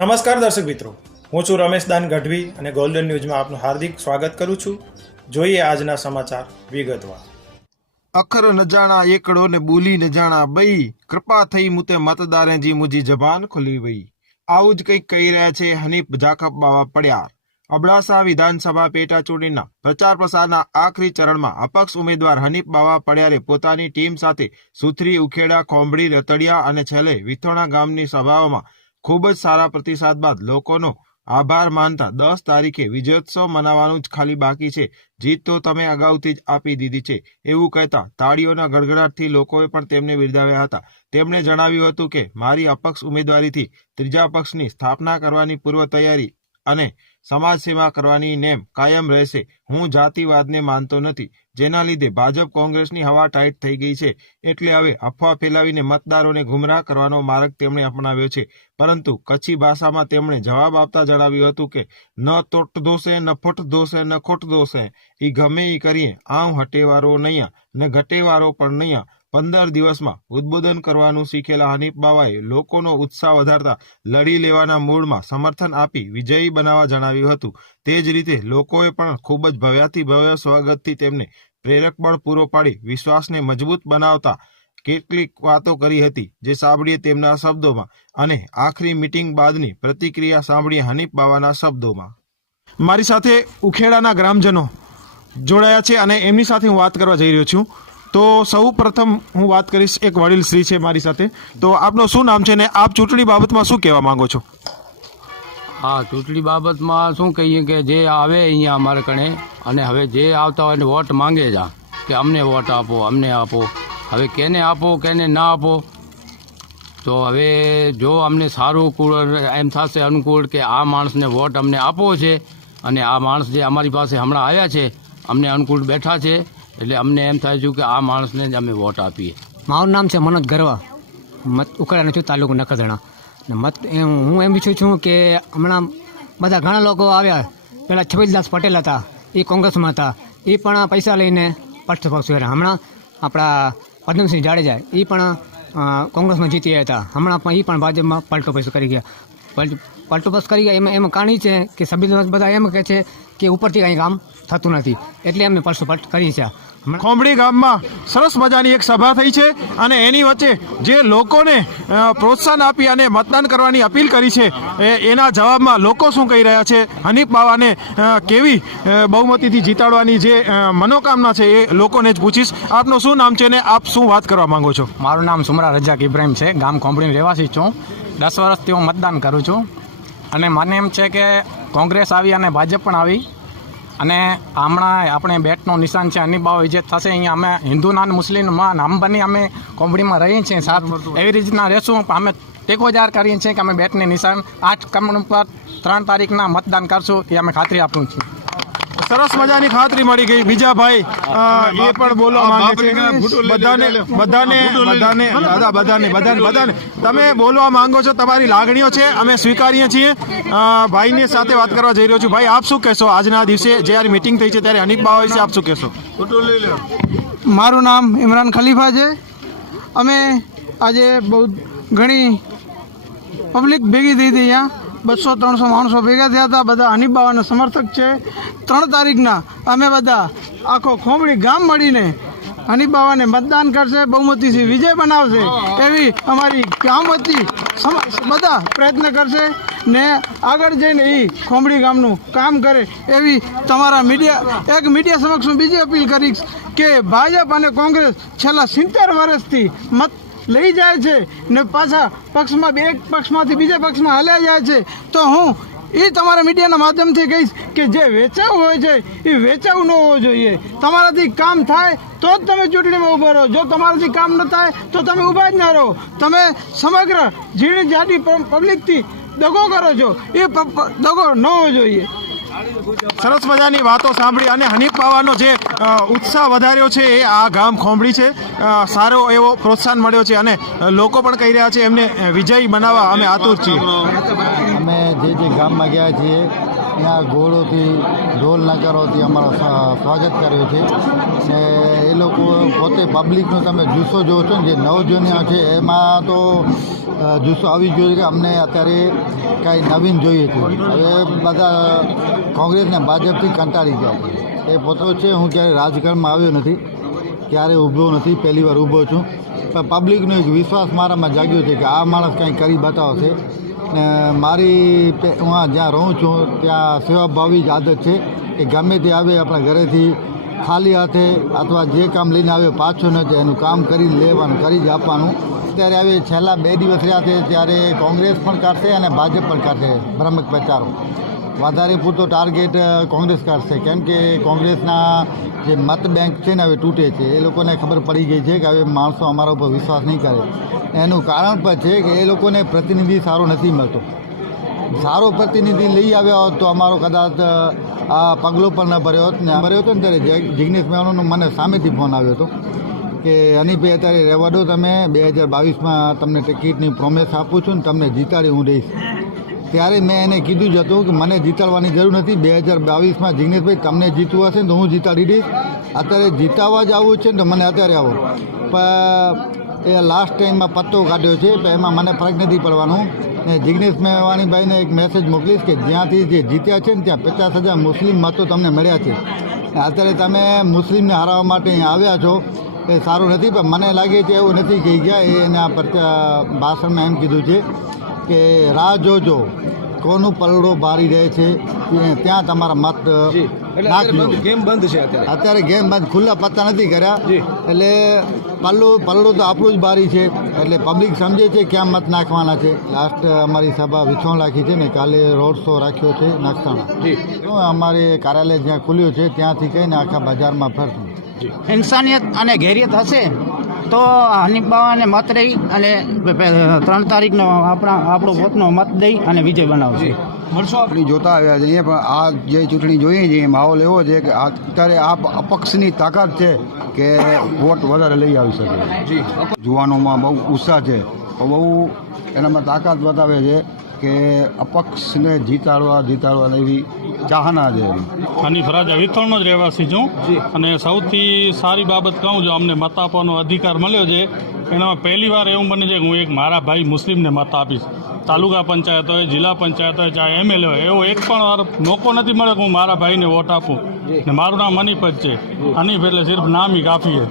નમસ્કાર દર્શક મિત્રો, હું છું રમેશ દાન ગઢવી અને ગોલ્ડન ન્યૂઝમાં આપનું હાર્દિક સ્વાગત કરું છું. જોઈએ આજના સમાચાર વિગતવાર. અખર ન જાણા એકડો ને બોલી ન જાણા બઈ, કૃપા થઈ મુતે મતદારે જી મુજી જબાન ખુલી વઈ. આવું જ કંઈક કહી રહ્યા છે હનીફ જાકબ બાવા પડિયાર. અબડાસા વિધાનસભા પેટા ચૂંટણીના પ્રચાર પ્રસારના આખરી ચરણમાં અપક્ષ ઉમેદવાર હનીફ બાવા પડિયારે પોતાની ટીમ સાથે સુથરી, ઉખેડા, ખોંભડી, રતડિયા અને છેલ્લે વિથોણા ગામની સભાઓમાં ખૂબ જ સારા પ્રતિસાદ બાદ લોકોનો આભાર માનતા 10 તારીખે વિજયોત્સવ મનાવવાનું જ ખાલી બાકી છે. જીત તો તમે અગાઉથી જ આપી દીધી છે એવું કહેતા તાળીઓના ગડગડાટથી લોકોએ પણ તેમને બિરદાવ્યા હતા. તેમણે જણાવ્યું હતું કે મારી અપક્ષ ઉમેદવારીથી ત્રીજા પક્ષની સ્થાપના કરવાની પૂર્વ તૈયારી અને સમાજ સેવા કરવાની નેમ કાયમ રહેશે. હું જાતિવાદને માનતો નથી, જેના લીધે ભાજપ કોંગ્રેસની હવા ટાઈટ થઈ ગઈ છે, એટલે હવે અફવા ફેલાવીને મતદારોને ગુમરાહ કરવાનો માર્ગ તેમણે અપનાવ્યો છે. પરંતુ કચ્છી ભાષામાં તેમણે જવાબ આપતા જણાવ્યું હતું કે ન તોટ દોસે, ન ફૂટ દોસે, ન ખોટ દોસે, ઈ ગમે ઈ કરીએ, આમ હટેવારો નૈયા ને ઘટેવારો પણ નૈયા. 15 દિવસમાં ઉદ્બોધન કરવાનું શીખેલા હનીફ બાવાએ લોકોનો ઉત્સાહ વધારતા લડી લેવાના મૂડમાં સમર્થન આપી વિજયી બનાવવા જણાવ્યું હતું. તે જ રીતે લોકોએ પણ ખૂબ જ ભવ્યાથી ભવ્ય સ્વાગતથી તેમને પ્રેરક બળ પૂરો પાડી વિશ્વાસને મજબૂત બનાવતા કેટલીક વાતો કરી હતી, જે સાંભળીએ તેમના શબ્દોમાં અને આખરી મીટિંગ બાદની પ્રતિક્રિયા સાંભળીએ હનીફ બાવાના શબ્દોમાં. મારી સાથે ઉખેડાના ગ્રામજનો જોડાયા છે અને એમની સાથે હું વાત કરવા જઈ રહ્યો છું. તો સૌ પ્રથમ હું વાત કરીશ, એક વડીલ શ્રી છે મારી સાથે. તો આપનું શું નામ છે ને આપ ચૂંટણી બાબતમાં શું કહેવા માંગો છો? હા, ચૂંટણી બાબતમાં શું કહીએ કે જે આવે અહીંયા અમારે કણે અને હવે જે આવતા હોય એને વોટ માંગે જા કે અમને વોટ આપો, અમને આપો. હવે કેને આપો કેને ના આપો, તો હવે જો અમને સારું એમ થશે અનુકૂળ કે આ માણસને વોટ અમને આપવો છે અને આ માણસ જે અમારી પાસે હમણાં આવ્યા છે અમને અનુકૂળ બેઠા છે, એટલે અમને એમ થાય છે કે આ માણસને જ અમે વોટ આપીએ. મારું નામ છે મનોજ ગરવા, મત ઉખેડાનું છું, તાલુકો નખત્રાણા. હું એમ ઈચ્છું છું કે હમણાં બધા ઘણા લોકો આવ્યા. પહેલાં છબીલદાસ પટેલ હતા, એ કોંગ્રેસમાં હતા, એ પણ પૈસા લઈને પક્ષ કર્યા. હમણાં આપણા પદ્મસિંહ જાડેજા એ પણ કોંગ્રેસમાં જીતી ગયા હતા, હમણાં પણ એ પણ ભાજપમાં પલટો પૈસો કરી ગયા. પલટો પસ કરી ગયા. એમાં કારણ છે કે છબીલદાસ બધા એમ કહે છે કે ઉપરથી કંઈ કામ થતું નથી, એટલે અમે પલટો કરી છે. ખોંભડી ગામમાં સરસ મજાની એક સભા થઈ છે અને એની વચ્ચે જે લોકોને પ્રોત્સાહન આપી અને મતદાન કરવાની અપીલ કરી છે, એના જવાબમાં લોકો શું કહી રહ્યા છે, હનીફ બાવાને કેવી બહુમતીથી જીતાડવાની જે મનોકામના છે એ લોકોને જ પૂછીશ. આપનું શું નામ છે ને આપ શું વાત કરવા માંગો છો? મારું નામ સુમરા રજાક ઇબ્રાહિમ છે, ગામ ખોંભડીનો રહેવાસી છું. 10 વર્ષથી હું મતદાન કરું છું અને મને એમ છે કે કોંગ્રેસ આવી અને ભાજપ પણ આવી અને હમણાં આપણે બેટનું નિશાન છે હનીફ બાવા વિજય થશે. અહીંયા અમે હિન્દુના અને મુસ્લિમમાં નામ બની અમે કોંભડીમાં રહીએ છીએ સાથ, એવી રીતના રહેશું. અમે ટેકો જાહેર કરીએ છીએ કે અમે બેટની નિશાન 8 કમળ પર 3 તારીખના મતદાન કરશું, એ અમે ખાતરી આપું છું. સરસ મજાની ખાતરી મળી ગઈ. બીજા ભાઈ એ પણ બોલવા માંગે છે. બધાને તમે બોલવા માંગો છો, તમારી લાગણીઓ છે, અમે સ્વીકારીએ છીએ. ભાઈની સાથે વાત કરવા જઈ રહ્યો છું. ભાઈ, આપ શું કહેશો આજના દિવસે જ્યારે મીટિંગ થઈ છે ત્યારે હનીફ બાવા વિશે આપ શું કહેશો? મારું નામ ઇમરાન ખલીફા છે. અમે આજે બહુ ઘણી પબ્લિક ભેગી થઈ હતી. અહીંયા 200-300 માણસો ભેગા થયા હતા. બધા હનીફ બાવાના સમર્થક છે. 3 તારીખના અમે બધા આખો ખોંભડી ગામ મળીને હનીફ બાવાને મતદાન કરશે, બહુમતીથી વિજય બનાવશે એવી અમારી ગામ વતી બધા પ્રયત્ન કરશે ને આગળ જઈને એ ખોંભડી ગામનું કામ કરે એવી તમારા મીડિયા સમક્ષ હું બીજી અપીલ કરીશ કે ભાજપ અને કોંગ્રેસ છેલ્લા 70 વર્ષથી મત લઈ જાય છે ને પાછા પક્ષમાં એક પક્ષમાંથી બીજા પક્ષમાં હાલ્યા જાય છે. તો હું એ તમારા મીડિયાના માધ્યમથી કહીશ કે જે વેચાવું હોય છે એ વેચાવું ન હોવું જોઈએ. તમારાથી કામ થાય તો જ તમે ચૂંટણીમાં ઊભા રહો. જો તમારાથી કામ ન થાય તો તમે ઊભા જ ના રહો. તમે સમગ્ર ઝીણી જાડી પબ્લિકથી દગો કરો છો, એ દગો ન હોવો જોઈએ. સરસ મજાની વાતો સાંભળી અને હનીફ બાવાનો જે ઉત્સાહ વધાર્યો છે એ આ ગામ ખોંભડી છે. સારો એવો પ્રોત્સાહન મળ્યો છે અને લોકો પણ કહી રહ્યા છે એમને વિજયી બનાવવા અમે આતુર છીએ. અમે જે ગામમાં ગયા છીએ ત્યાં ઘોડોથી ઢોલ નગારાઓથી અમારું સ્વાગત કર્યું છે ને એ લોકો પોતે પબ્લિકનો તમે જુસ્સો જોવો છો ને, જે નવજવાનો છે એમાં તો જુસ્સો આવી ગયો છે કે અમને અત્યારે કાંઈ નવીન જોઈએ છે. હવે બધા કોંગ્રેસ ને ભાજપથી કંટાળી ગયા છે. એ પોતો છે, હું ક્યારેય રાજકારણમાં આવ્યો નથી, ક્યારે ઊભો નથી, પહેલી વાર ઊભો છું, પણ પબ્લિકનો એક વિશ્વાસ મારામાં જાગ્યો છે કે આ માણસ કંઈ કરી બતાવશે. ને મારી હું જ્યાં રહું છું ત્યાં સેવાભાવી જ આદત છે કે ગમે તે આવે આપણા ઘરેથી ખાલી હાથે અથવા જે કામ લઈને આવે પાછું ન જાય, એનું કામ કરી લેવાનું, કરી જ આપવાનું. ત્યારે હવે છેલ્લા 2 દિવસ રહ્યા છે ત્યારે કોંગ્રેસ પણ કાઢશે અને ભાજપ પણ કાઢશે ભ્રમક પ્રચારો. વધારે પૂરતો ટાર્ગેટ કોંગ્રેસ કાઢશે, કેમ કે કોંગ્રેસના જે મત બેંક છે ને હવે તૂટે છે. એ લોકોને ખબર પડી ગઈ છે કે હવે માણસો અમારા ઉપર વિશ્વાસ નહીં કરે. એનું કારણ પણ છે કે એ લોકોને પ્રતિનિધિ સારો નથી મળતો. સારો પ્રતિનિધિ લઈ આવ્યા હોત તો અમારો કદાચ આ પગલો પણ ન ભર્યો હોત. ને ભર્યો હતો ને ત્યારે જિગ્નેશ મેવાણીનો મને સામેથી ફોન આવ્યો હતો કે હનીભાઈ અત્યારે રહેવા દો, તમે 2022માં તમને ટિકિટની પ્રોમિસ આપું છું ને તમને જીતાડી હું દઈશ. ત્યારે મેં એને કીધું જ હતું કે મને જીતાડવાની જરૂર નથી. 2022માં જિગ્નેશભાઈ તમને જીતવું હશે ને તો હું જીતાડી દઈશ. અત્યારે જીતાવા જ આવવું છે ને તો મને અત્યારે આવો. પણ એ લાસ્ટ ટાઈમમાં પત્તો કાઢ્યો છે, તો એમાં મને ફરક નથી પડવાનું. ને જિગ્નેશ મેવાણીભાઈને એક મેસેજ મોકલીશ કે જ્યાંથી જે જીત્યા છે ને ત્યાં 50,000 મુસ્લિમ મતો તમને મળ્યા છે. અત્યારે તમે મુસ્લિમને હરાવવા માટે અહીંયા આવ્યા છો, એ સારું નથી. પણ મને લાગે છે એવું નથી કહી ગયા. એ એના ભાષણમાં એમ કીધું છે કે રાહ જોજો કોનું પલડો ભારી રહે છે ત્યાં તમારા મત નાખજો. ગેમ બંધ છે અત્યારે ગેમ બંધ, ખુલ્લા પત્તા નથી કર્યા. એટલે પલડો તો આપણું જ બારી છે, એટલે પબ્લિક સમજે છે ક્યાં મત નાખવાના છે. લાસ્ટ અમારી સભા વિછોણ રાખી છે ને કાલે રોડ શો રાખ્યો છે નખત્રાણા. અમારે કાર્યાલય જ્યાં ખુલ્યું છે ત્યાંથી કહીને આખા બજારમાં ફરશું. ઇન્સાનિયત અને ઘેરિયત હશે તો હનીફ બાવાને મત રહી અને 3 તારીખનો આપણો પોતનો મત દઈ અને વિજય બનાવશે. ચૂંટણી જોતા આવ્યા છીએ, પણ આ જે ચૂંટણી જોઈએ છીએ માહોલ એવો છે કે અત્યારે આ અપક્ષની તાકાત છે કે વોટ વધારે લઈ આવી શકે. જુવાનોમાં બહુ ઉત્સાહ છે, બહુ એનામાં તાકાત બતાવે છે કે અપક્ષને જીતાડવા એવી ચાહના છે. હનીફ રાજા વિથોણનો જ રહેવાસી છું અને સૌથી સારી બાબત કહું જો અમને મત આપવાનો અધિકાર મળ્યો છે એનામાં પહેલી વાર એવું બને છે કે હું એક મારા ભાઈ મુસ્લિમને મત આપીશ. તાલુકા પંચાયત હોય, જિલ્લા પંચાયત હોય, ચાહે MLA હોય, એવો એક પણ વાર મોકો નથી મળ્યો કે હું મારા ભાઈને વોટ આપું. ને મારું નામ હનીફ જ છે. હનીફ એટલે સિર્ફ નામ ઈ કાફી છે.